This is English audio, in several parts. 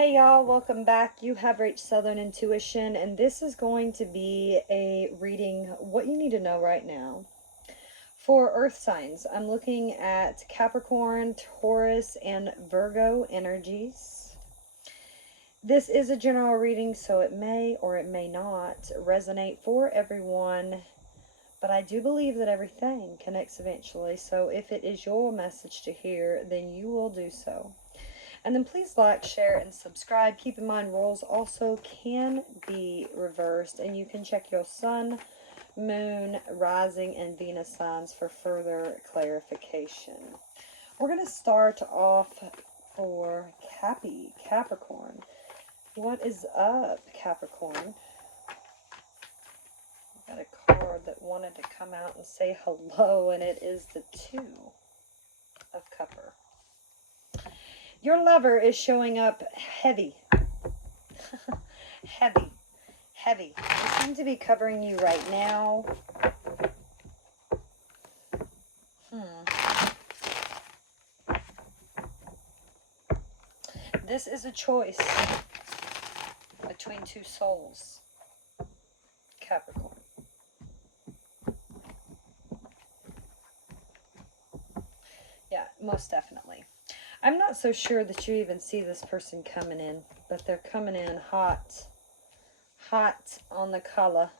Hey y'all, welcome back. You have reached Southern Intuition, and this is going to be a reading what you need to know right now. For earth signs, I'm looking at Capricorn, Taurus, and Virgo energies. This is a general reading, so it may or it may not resonate for everyone, but I do believe that everything connects eventually, so if it is your message to hear, then you will do so. And then please like, share, and subscribe. Keep in mind, roles also can be reversed, and you can check your sun, moon, rising, and Venus signs for further clarification. We're going to start off for Capricorn. What is up, Capricorn? Got a card that wanted to come out and say hello, and it is the Two of Copper. Your lover is showing up heavy. Heavy. They seem to be covering you right now. This is a choice between two souls, Capricorn. Yeah, most definitely. I'm not so sure that you even see this person coming in, but they're coming in hot on the collar.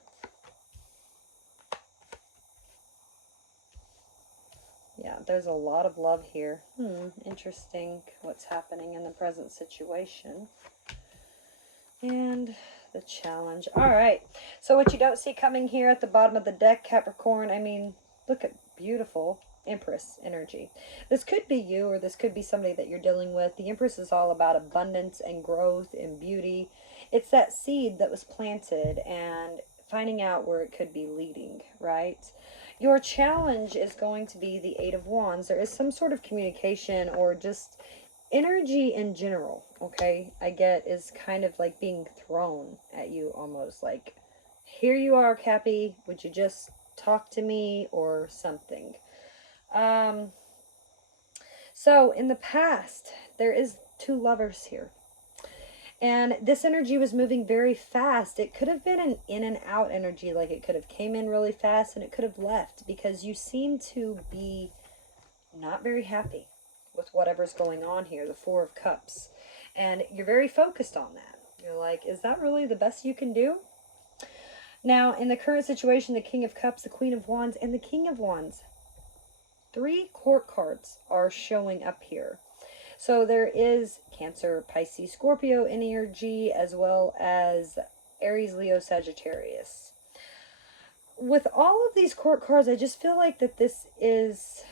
Yeah, there's a lot of love here. Interesting what's happening in the present situation. And the challenge. All right, so what you don't see coming here at the bottom of the deck, Capricorn, I mean, look at beautiful Empress energy. This could be you, or this could be somebody that you're dealing with. The Empress is all about abundance and growth and beauty. It's that seed that was planted and finding out where it could be leading, right? Your challenge is going to be the Eight of Wands. There is some sort of communication or just energy in general, okay, I get is kind of like being thrown at you almost. Like, here you are, Cappy, would you just talk to me or something? So in the past, there is two lovers here. And this energy was moving very fast. It could have been an in and out energy, like it could have came in really fast and it could have left, because you seem to be not very happy with whatever's going on here, the Four of Cups. And you're very focused on that. You're like, is that really the best you can do? Now, in the current situation, the King of Cups, the Queen of Wands, and the King of Wands, 3 court cards are showing up here. So there is Cancer, Pisces, Scorpio energy, as well as Aries, Leo, Sagittarius. With all of these court cards, I just feel like that this is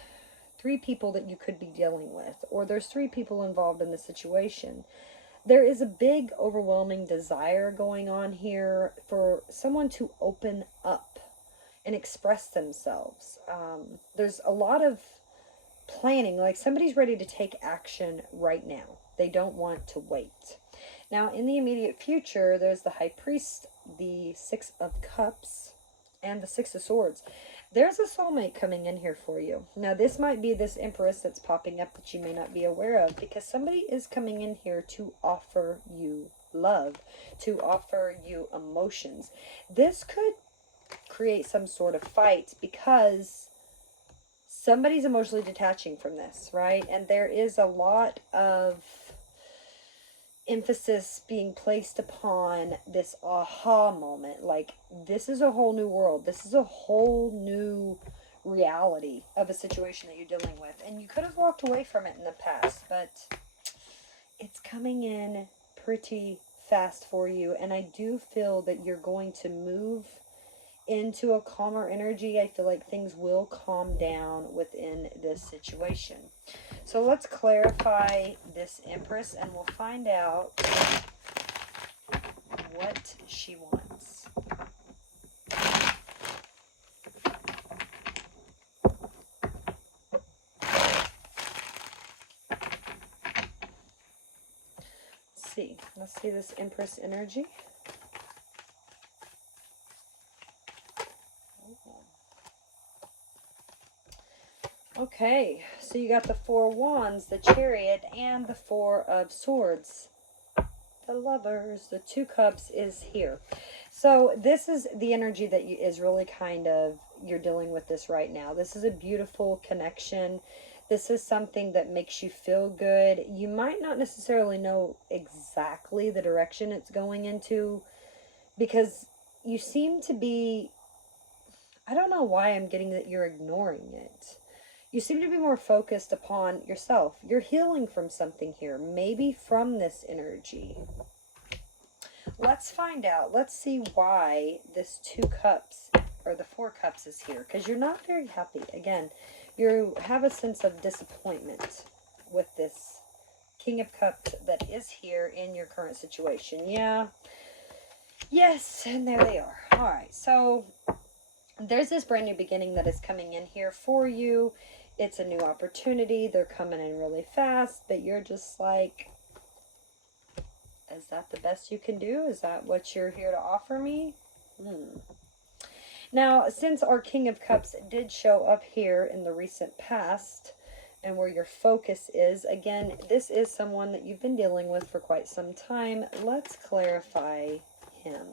3 people that you could be dealing with, or there's 3 people involved in the situation. There is a big, overwhelming desire going on here for someone to open up and express themselves. There's a lot of planning, like somebody's ready to take action right now. They don't want to wait. Now, in the immediate future, there's the High Priest, the Six of Cups, and the Six of Swords. There's a soulmate coming in here for you. Now, this might be this Empress that's popping up that you may not be aware of, because somebody is coming in here to offer you love, to offer you emotions. This could create some sort of fight because somebody's emotionally detaching from this, right? And there is a lot of emphasis being placed upon this aha moment. Like, this is a whole new world. This is a whole new reality of a situation that you're dealing with. And you could have walked away from it in the past, but it's coming in pretty fast for you. And I do feel that you're going to move into a calmer energy. I feel like things will calm down within this situation. So let's clarify this Empress, and we'll find out what she wants. Let's see this Empress energy. Okay, so you got the Four of Wands, the Chariot, and the Four of Swords. The Lovers, the Two Cups is here. So this is the energy that is really kind of, you're dealing with this right now. This is a beautiful connection. This is something that makes you feel good. You might not necessarily know exactly the direction it's going into, because you seem to be, I don't know why I'm getting that you're ignoring it. You seem to be more focused upon yourself. You're healing from something here, maybe from this energy. Let's find out. Let's see why this Two Cups, or the Four Cups, is here. Because you're not very happy. Again, you have a sense of disappointment with this King of Cups that is here in your current situation. Yeah. Yes, and there they are. Alright, so there's this brand new beginning that is coming in here for you. It's a new opportunity. They're coming in really fast, but you're just like, is that the best you can do? Is that what you're here to offer me? Now, since our King of Cups did show up here in the recent past, and where your focus is, again, this is someone that you've been dealing with for quite some time. Let's clarify him.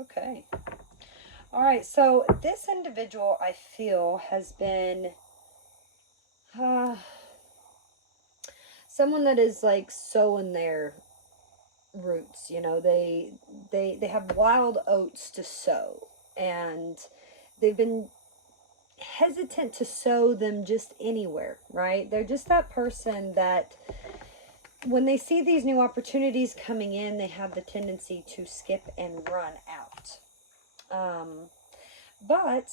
Okay. All right, so this individual, I feel, has been someone that is like sowing their roots. You know, they have wild oats to sow, and they've been hesitant to sow them just anywhere, right? They're just that person that when they see these new opportunities coming in, they have the tendency to skip and run out. But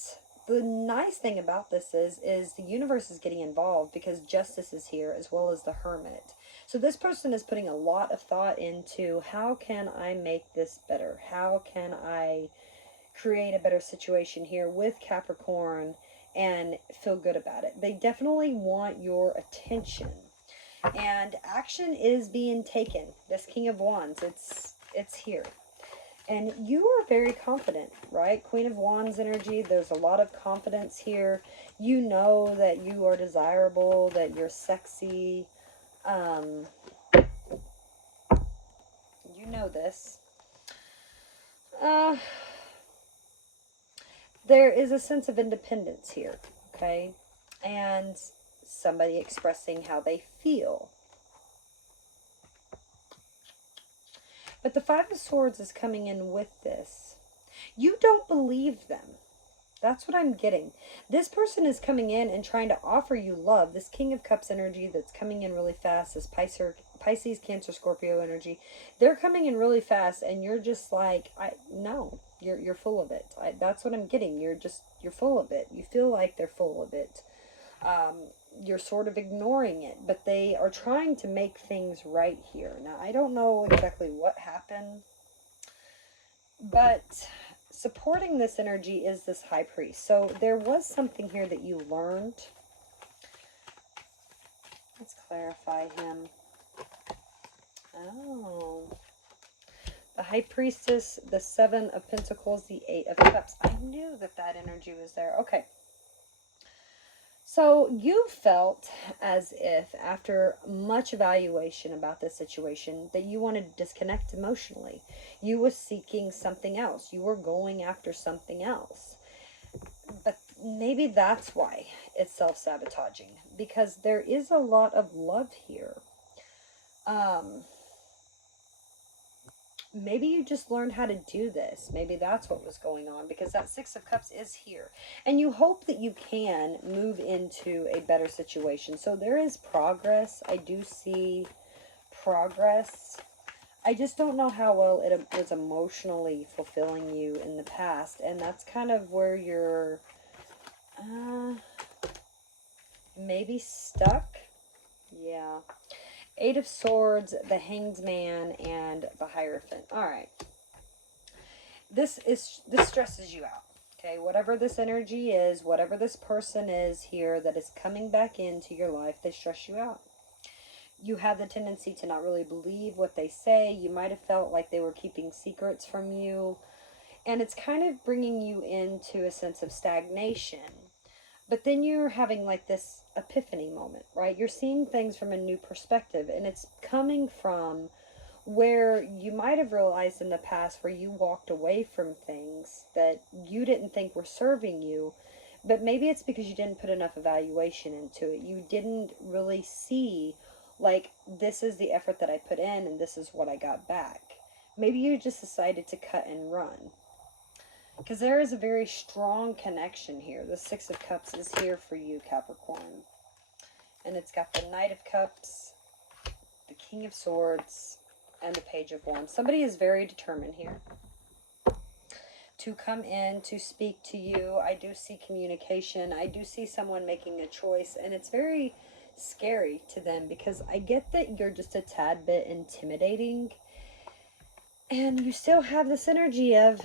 the nice thing about this is the universe is getting involved, because justice is here, as well as the Hermit. So this person is putting a lot of thought into, how can I make this better? How can I create a better situation here with Capricorn and feel good about it? They definitely want your attention. And action is being taken. This King of Wands, it's here. And you are very confident, right? Queen of Wands energy, there's a lot of confidence here. You know that you are desirable, that you're sexy. You know this. There is a sense of independence here, okay? And somebody expressing how they feel. But the Five of Swords is coming in with this. You don't believe them. That's what I'm getting. This person is coming in and trying to offer you love. This King of Cups energy that's coming in really fast, this Pisces, Cancer, Scorpio energy, they're coming in really fast, and you're just like, no, you're full of it. That's what I'm getting. You're full of it. You feel like they're full of it. You're sort of ignoring it, but they are trying to make things right here. Now, I don't know exactly what happened, but supporting this energy is this High Priest. So there was something here that you learned. Let's clarify him. Oh. The High Priestess, the Seven of Pentacles, the Eight of Cups. I knew that energy was there. Okay. So you felt as if, after much evaluation about this situation, that you wanted to disconnect emotionally. You were seeking something else. You were going after something else. But maybe that's why it's self-sabotaging, because there is a lot of love here. Maybe you just learned how to do this. Maybe that's what was going on, because that Six of Cups is here. And you hope that you can move into a better situation. So there is progress. I do see progress. I just don't know how well it was emotionally fulfilling you in the past. And that's kind of where you're maybe stuck. Yeah. Eight of Swords, the Hanged Man, and the Hierophant. Alright. This stresses you out. Okay, whatever this energy is, whatever this person is here that is coming back into your life, they stress you out. You have the tendency to not really believe what they say. You might have felt like they were keeping secrets from you. And it's kind of bringing you into a sense of stagnation. But then you're having like this epiphany moment, right? You're seeing things from a new perspective, and it's coming from where you might have realized in the past where you walked away from things that you didn't think were serving you, but maybe it's because you didn't put enough evaluation into it. You didn't really see, like, this is the effort that I put in and this is what I got back. Maybe you just decided to cut and run. Because there is a very strong connection here. The Six of Cups is here for you, Capricorn. And it's got the Knight of Cups, the King of Swords, and the Page of Wands. Somebody is very determined here to come in, to speak to you. I do see communication. I do see someone making a choice. And it's very scary to them because I get that you're just a tad bit intimidating. And you still have this energy of,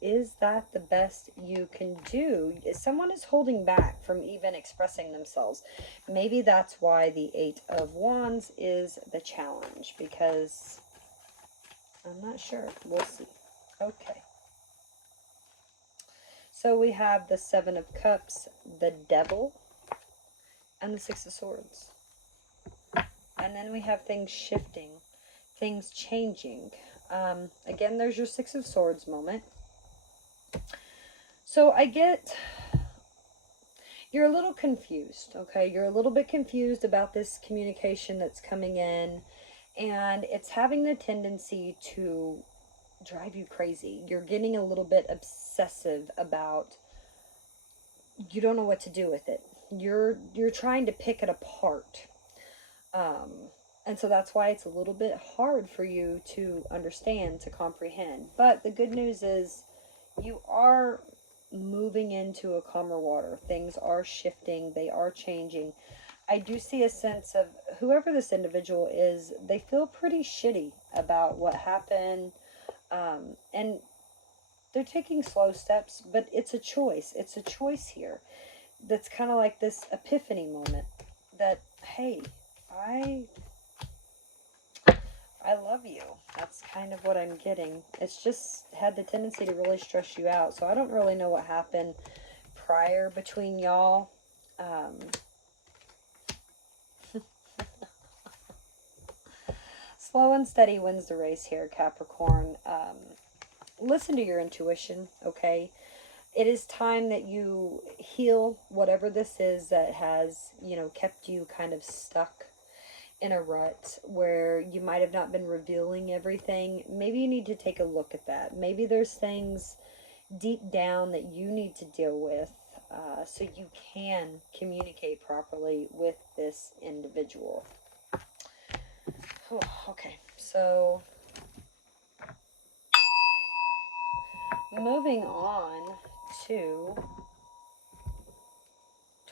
is that the best you can do? Someone is holding back from even expressing themselves. Maybe that's why the Eight of Wands is the challenge, because I'm not sure. We'll see. Okay. So we have the Seven of Cups, the Devil, and the Six of Swords. And then we have things shifting, things changing. Again, there's your Six of Swords moment. So I get, you're a little confused, okay? You're a little bit confused about this communication that's coming in, and it's having the tendency to drive you crazy. You're getting a little bit obsessive about, you don't know what to do with it. You're trying to pick it apart. And so that's why it's a little bit hard for you to understand, to comprehend. But the good news is you are moving into a calmer water. Things are shifting. They are changing. I do see a sense of whoever this individual is, they feel pretty shitty about what happened. And they're taking slow steps, but it's a choice. It's a choice here. That's kind of like this epiphany moment that, hey, I love you. That's kind of what I'm getting. It's just had the tendency to really stress you out. So I don't really know what happened prior between y'all. Slow and steady wins the race here, Capricorn. Listen to your intuition, okay? It is time that you heal whatever this is that has, kept you kind of stuck in a rut where you might have not been revealing everything. Maybe you need to take a look at that. Maybe there's things deep down that you need to deal with so you can communicate properly with this individual. Oh, okay, so moving on to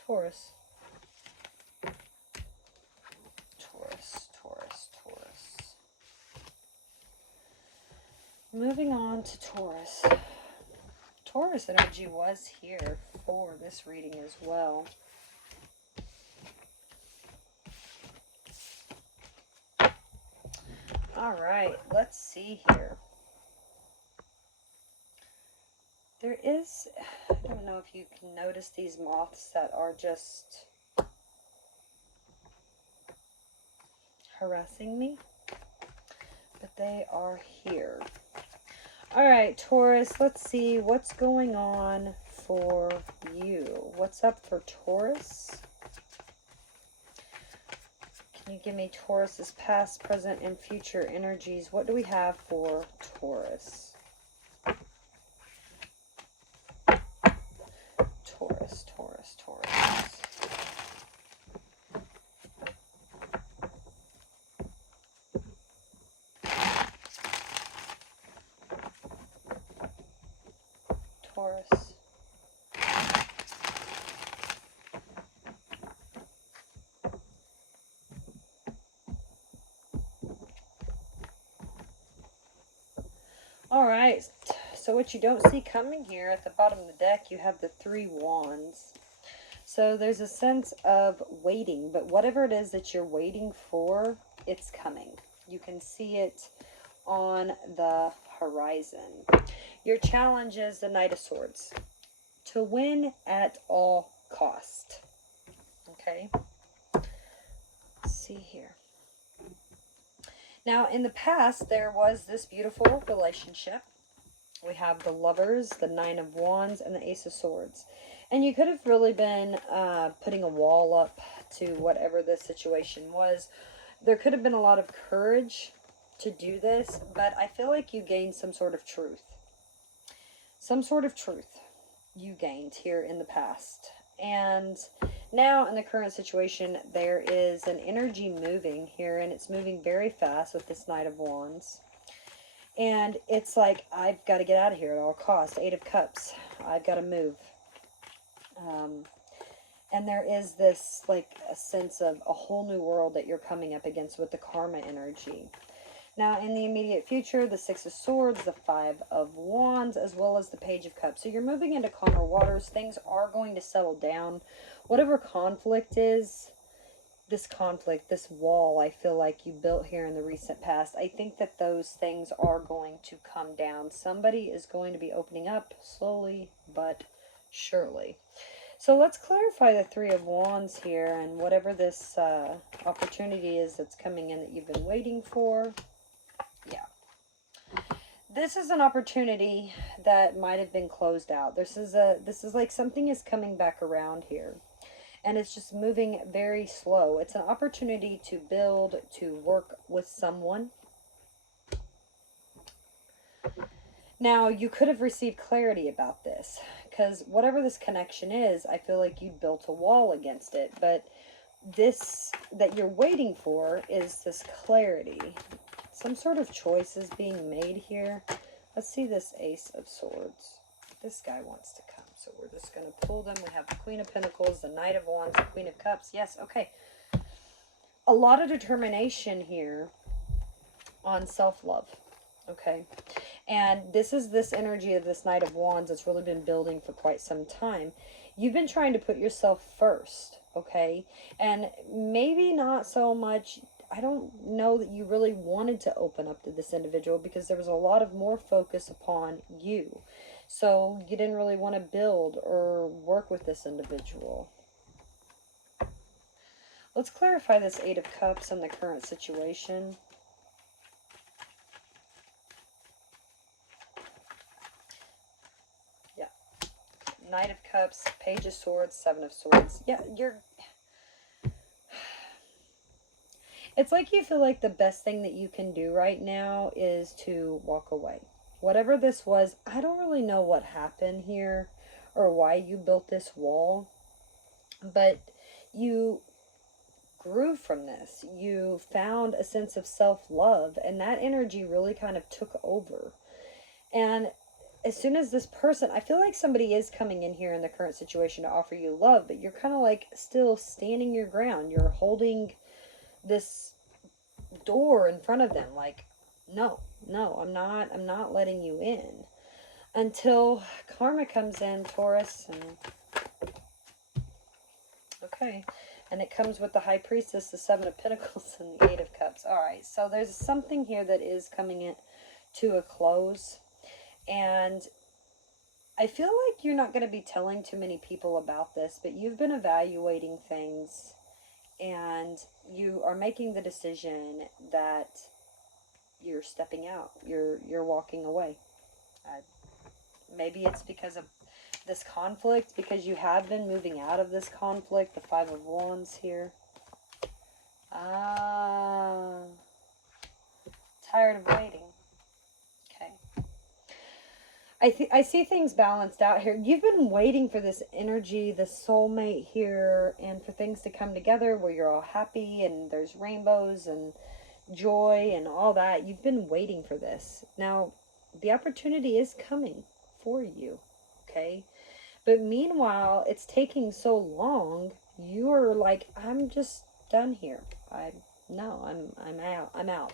Taurus. Moving on to Taurus. Taurus energy was here for this reading as well. All right, let's see here. There is, I don't know if you can notice these moths that are just harassing me, but they are here. All right, Taurus, let's see what's going on for you. What's up for Taurus? Can you give me Taurus's past, present, and future energies? What do we have for Taurus? Taurus. Taurus. All right, so what you don't see coming here at the bottom of the deck, you have the Three Wands. So there's a sense of waiting, but whatever it is that you're waiting for, it's coming. You can see it on the horizon. Your challenge is the Knight of Swords. To win at all cost. Okay? Let's see here. Now, in the past, there was this beautiful relationship. We have the Lovers, the Nine of Wands, and the Ace of Swords. And you could have really been putting a wall up to whatever this situation was. There could have been a lot of courage to do this, but I feel like you gained some sort of truth. Some sort of truth you gained here in the past. And now in the current situation, there is an energy moving here, and it's moving very fast with this Knight of Wands. And it's like, I've got to get out of here at all costs. Eight of Cups. I've got to move. And there is this, like, a sense of a whole new world that you're coming up against with the karma energy. Now, in the immediate future, the Six of Swords, the Five of Wands, as well as the Page of Cups. So you're moving into calmer waters. Things are going to settle down. Whatever conflict is, this conflict, this wall I feel like you built here in the recent past, I think that those things are going to come down. Somebody is going to be opening up slowly but surely. So let's clarify the Three of Wands here and whatever this opportunity is that's coming in that you've been waiting for. Yeah. This is an opportunity that might have been closed out. This is like something is coming back around here. And it's just moving very slow. It's an opportunity to build, to work with someone. Now, you could have received clarity about this, because whatever this connection is, I feel like you built a wall against it. But this that you're waiting for is this clarity. Some sort of choice is being made here. Let's see this Ace of Swords. This guy wants to come, so we're just going to pull them. We have the Queen of Pentacles, the Knight of Wands, the Queen of Cups. Yes, okay. A lot of determination here on self-love. Okay, and this is this energy of this Knight of Wands that's really been building for quite some time. You've been trying to put yourself first, okay? And maybe not so much, I don't know that you really wanted to open up to this individual because there was a lot of more focus upon you. So you didn't really want to build or work with this individual. Let's clarify this Eight of Cups and the current situation. Knight of Cups, Page of Swords, Seven of Swords. Yeah, it's like you feel like the best thing that you can do right now is to walk away. Whatever this was, I don't really know what happened here or why you built this wall, but you grew from this. You found a sense of self-love, and that energy really kind of took over. And as soon as this person, I feel like somebody is coming in here in the current situation to offer you love, but you're kind of like still standing your ground. You're holding this door in front of them like, no, I'm not letting you in until karma comes in, Taurus. And okay, and it comes with the High Priestess, the Seven of Pentacles, and the Eight of Cups. All right, so there's something here that is coming in to a close. And I feel like you're not going to be telling too many people about this, but you've been evaluating things and you are making the decision that you're stepping out. You're walking away. Maybe it's because of this conflict, because you have been moving out of this conflict. The Five of Wands here. Tired of waiting. I see things balanced out here. You've been waiting for this energy, this soulmate here, and for things to come together where you're all happy and there's rainbows and joy and all that. You've been waiting for this. Now, the opportunity is coming for you, okay? But meanwhile, it's taking so long, you're like, I'm just done here. I'm out.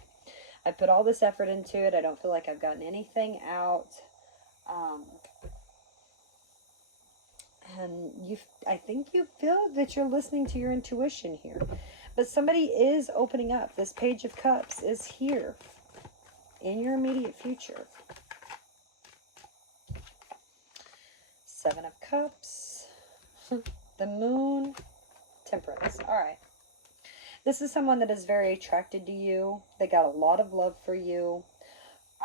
I put all this effort into it. I don't feel like I've gotten anything out. And I think you feel that you're listening to your intuition here. But somebody is opening up. This Page of Cups is here in your immediate future. Seven of Cups, the Moon, Temperance. All right. This is someone that is very attracted to you. They got a lot of love for you.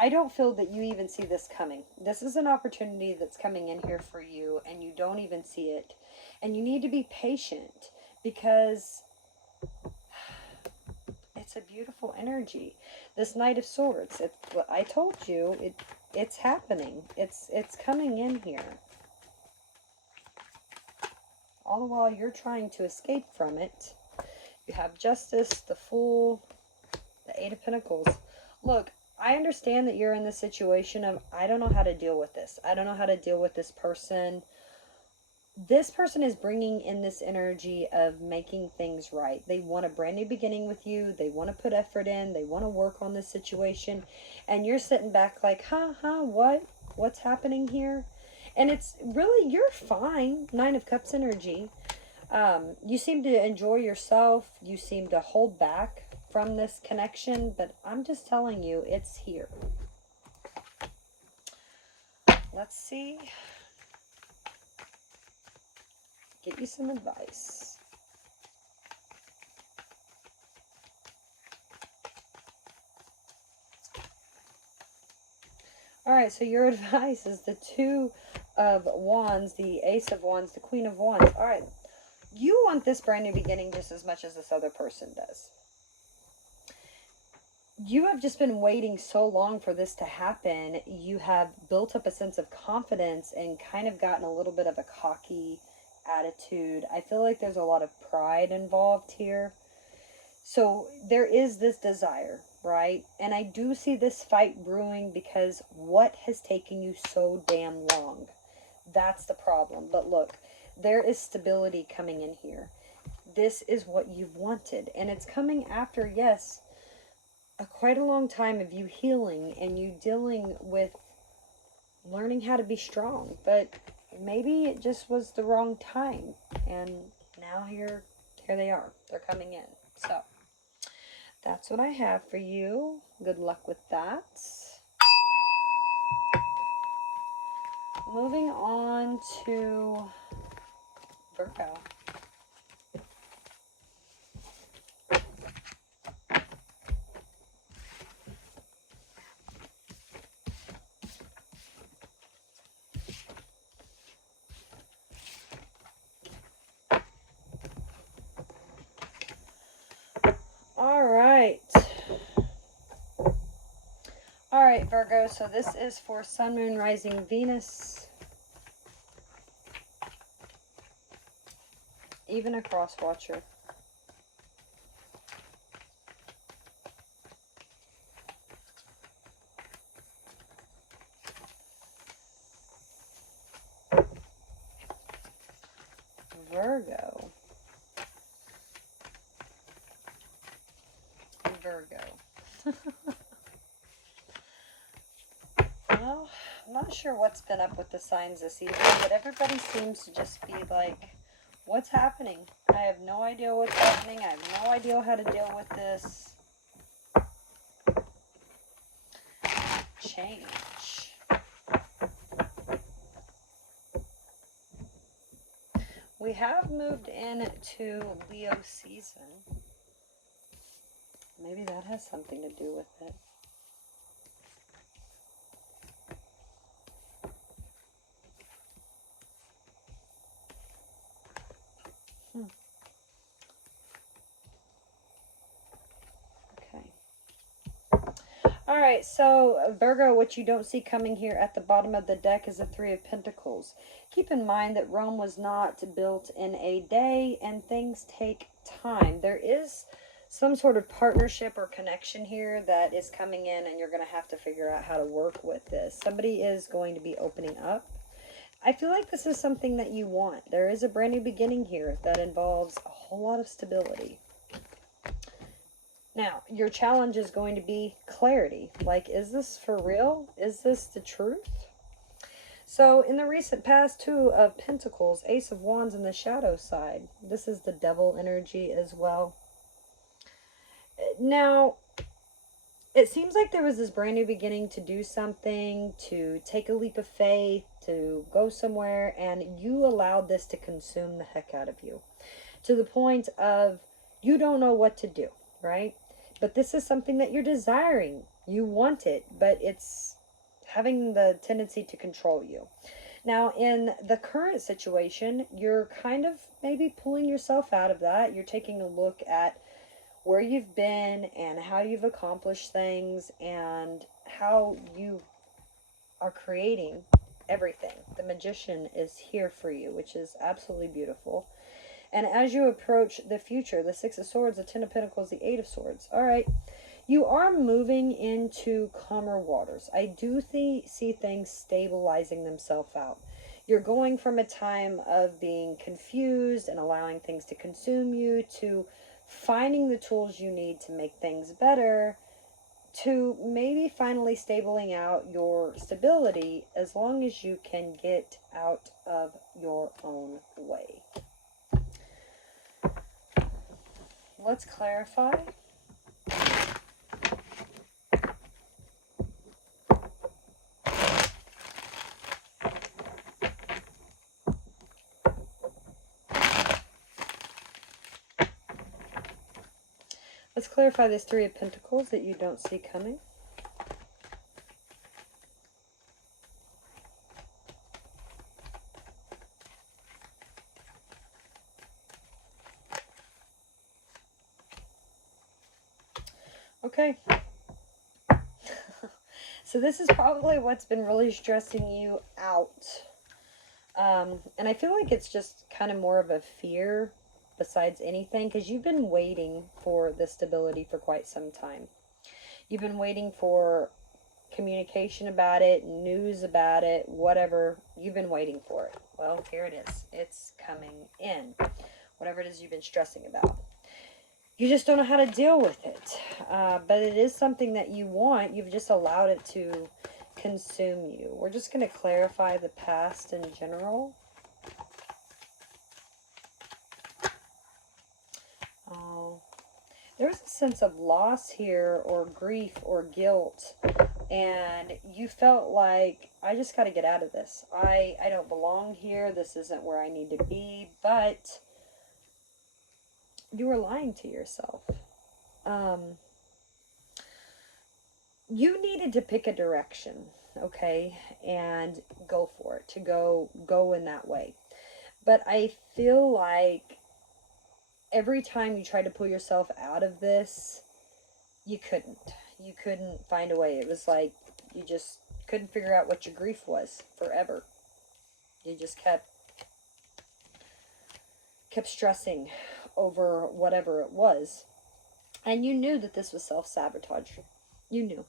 I don't feel that you even see this coming. This is an opportunity that's coming in here for you, and you don't even see it. And you need to be patient, because it's a beautiful energy. This Knight of Swords, I told you, it's happening. It's coming in here. All the while you're trying to escape from it. You have Justice, the Fool, the Eight of Pentacles. Look, I understand that you're in the situation of, I don't know how to deal with this. I don't know how to deal with this person. This person is bringing in this energy of making things right. They want a brand new beginning with you. They want to put effort in. They want to work on this situation. And you're sitting back like, what? What's happening here? And it's really, you're fine. Nine of Cups energy. You seem to enjoy yourself. You seem to hold back from this connection, but I'm just telling you, it's here. Let's see. Get you some advice. All right, so your advice is the Two of Wands, the Ace of Wands, the Queen of Wands. All right, you want this brand new beginning just as much as this other person does. You have just been waiting so long for this to happen. You have built up a sense of confidence and kind of gotten a little bit of a cocky attitude. I feel like there's a lot of pride involved here. So there is this desire, right? And I do see this fight brewing, because what has taken you so damn long? That's the problem. But look, there is stability coming in here. This is what you've wanted. And it's coming after, yes, quite a long time of you healing and you dealing with learning how to be strong. But maybe it just was the wrong time. And now here they are. They're coming in. So that's what I have for you. Good luck with that. Moving on to Virgo. All right, Virgo, so this is for Sun, Moon, Rising, Venus. Even a cross watcher. Virgo. Well, I'm not sure what's been up with the signs this evening, but everybody seems to just be like, what's happening? I have no idea what's happening. I have no idea how to deal with this. Change. We have moved into Leo season. Maybe that has something to do with it. Alright, so Virgo, what you don't see coming here at the bottom of the deck is the Three of Pentacles. Keep in mind that Rome was not built in a day, and things take time. There is some sort of partnership or connection here that is coming in, and you're going to have to figure out how to work with this. Somebody is going to be opening up. I feel like this is something that you want. There is a brand new beginning here that involves a whole lot of stability. Now, your challenge is going to be clarity. Like, is this for real? Is this the truth? So in the recent past, Two of Pentacles, Ace of Wands in the shadow side. This is the devil energy as well. Now, it seems like there was this brand new beginning to do something, to take a leap of faith, to go somewhere, and you allowed this to consume the heck out of you. To the point of you don't know what to do, right? But this is something that you're desiring. You want it, but it's having the tendency to control you. Now, in the current situation, you're kind of maybe pulling yourself out of that. You're taking a look at where you've been and how you've accomplished things and how you are creating everything. The Magician is here for you, which is absolutely beautiful. And as you approach the future, the Six of Swords, the Ten of Pentacles, the Eight of Swords, all right, you are moving into calmer waters. I do see things stabilizing themselves out. You're going from a time of being confused and allowing things to consume you to finding the tools you need to make things better, to maybe finally stabling out your stability as long as you can get out of your own way. Let's clarify. Let's clarify this Three of Pentacles that you don't see coming. Okay. So this is probably what's been really stressing you out. And I feel like it's just kind of more of a fear besides anything, because you've been waiting for the stability for quite some time. You've been waiting for communication about it, news about it, whatever. You've been waiting for it. Well, here it is. It's coming in. Whatever it is you've been stressing about. You just don't know how to deal with it. But it is something that you want. You've just allowed it to consume you. We're just going to clarify the past in general. Oh, there's a sense of loss here, or grief, or guilt, and you felt like, I just got to get out of this. I don't belong here. This isn't where I need to be. But you were lying to yourself. You needed to pick a direction, okay, and go for it, to go in that way. But I feel like every time you tried to pull yourself out of this, you couldn't. You couldn't find a way. It was like you just couldn't figure out what your grief was forever. You just kept stressing over whatever it was. And you knew that this was self-sabotage. You knew.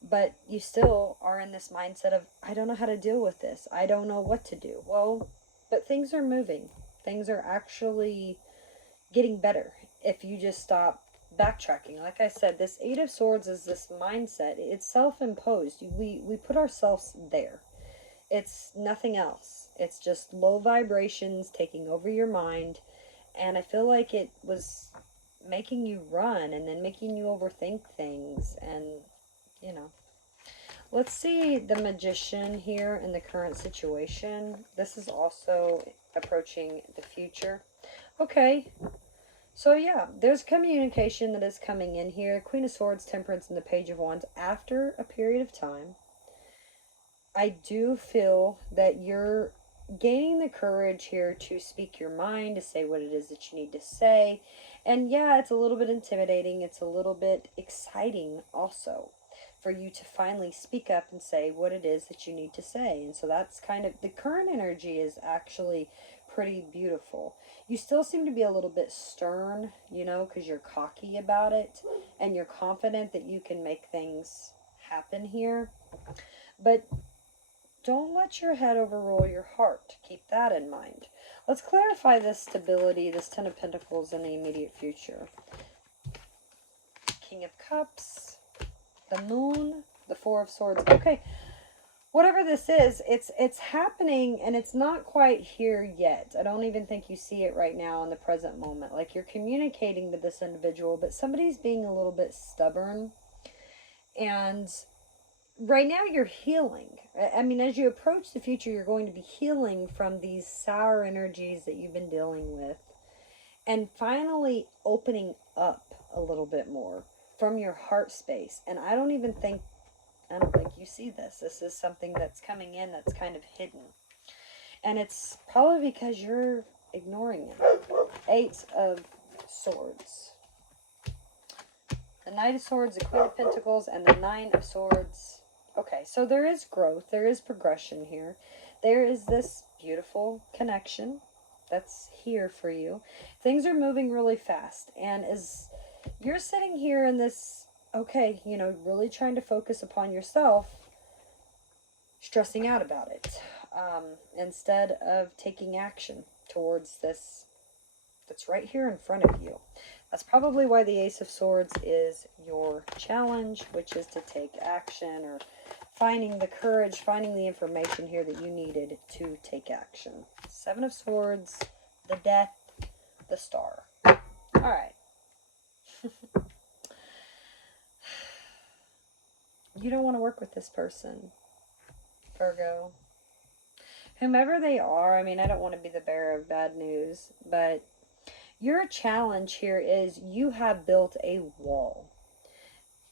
But you still are in this mindset of, I don't know how to deal with this. I don't know what to do. Well, but things are moving. Things are actually getting better if you just stop backtracking. Like I said, this Eight of Swords is this mindset. It's self-imposed. We put ourselves there. It's nothing else. It's just low vibrations taking over your mind. And I feel like it was making you run and then making you overthink things. And, you know. Let's see the Magician here in the current situation. This is also approaching the future. Okay. So yeah, there's communication that is coming in here. Queen of Swords, Temperance, and the Page of Wands after a period of time. I do feel that you're gaining the courage here to speak your mind, to say what it is that you need to say. And yeah, it's a little bit intimidating. It's a little bit exciting also for you to finally speak up and say what it is that you need to say. And so that's kind of, the current energy is actually pretty beautiful. You still seem to be a little bit stern, you know, because you're cocky about it and you're confident that you can make things happen here. But don't let your head overrule your heart. Keep that in mind. Let's clarify this stability, this Ten of Pentacles in the immediate future. King of Cups, the Moon, the Four of Swords. Okay, whatever this is, it's happening, and it's not quite here yet. I don't even think you see it right now in the present moment. Like, you're communicating with this individual, but somebody's being a little bit stubborn. And right now you're healing. I mean, as you approach the future, you're going to be healing from these sour energies that you've been dealing with, and finally opening up a little bit more from your heart space. And I don't think you see this. This is something that's coming in that's kind of hidden. And it's probably because you're ignoring it. Eight of Swords. The Knight of Swords, the Queen of Pentacles, and the Nine of Swords. Okay, so there is growth. There is progression here. There is this beautiful connection that's here for you. Things are moving really fast. And as you're sitting here in this, okay, you know, really trying to focus upon yourself, stressing out about it, instead of taking action towards this that's right here in front of you. That's probably why the Ace of Swords is your challenge, which is to take action, or finding the courage, finding the information here that you needed to take action. Seven of Swords, the Death, the Star. All right. You don't want to work with this person, Virgo. Whomever they are, I mean, I don't want to be the bearer of bad news, but your challenge here is you have built a wall.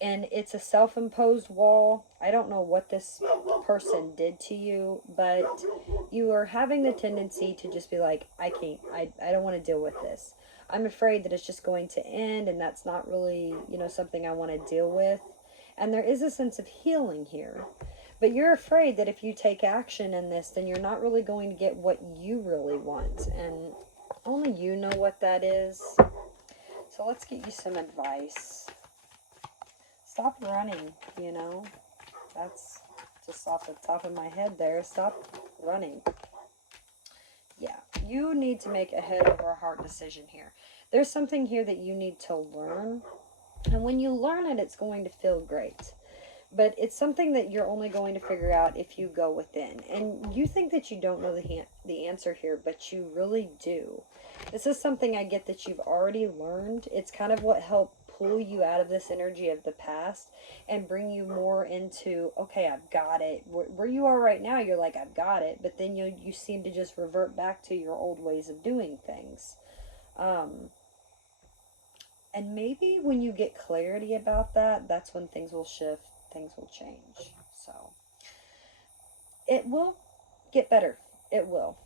And it's a self-imposed wall. I don't know what this person did to you, but you are having the tendency to just be like, I don't want to deal with this. I'm afraid that it's just going to end, and that's not really, you know, something I want to deal with. And there is a sense of healing here. But you're afraid that if you take action in this, then you're not really going to get what you really want. And only you know what that is. So let's get you some advice. Stop running, you know. That's just off the top of my head there. Stop running. Yeah, you need to make a head over heart decision here. There's something here that you need to learn. And when you learn it, it's going to feel great. But it's something that you're only going to figure out if you go within. And you think that you don't know the answer here, but you really do. This is something I get that you've already learned. It's kind of what helped pull you out of this energy of the past and bring you more into, okay, I've got it. Where you are right now, you're like, I've got it. But then you seem to just revert back to your old ways of doing things. And maybe when you get clarity about that, that's when things will shift. Things will change. So it will get better. It will.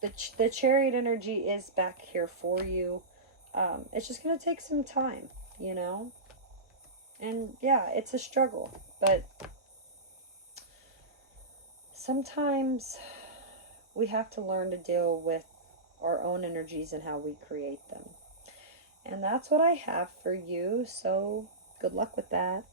The Chariot energy is back here for you. It's just going to take some time, you know. And yeah, it's a struggle, but sometimes we have to learn to deal with our own energies and how we create them. And that's what I have for you. So good luck with that.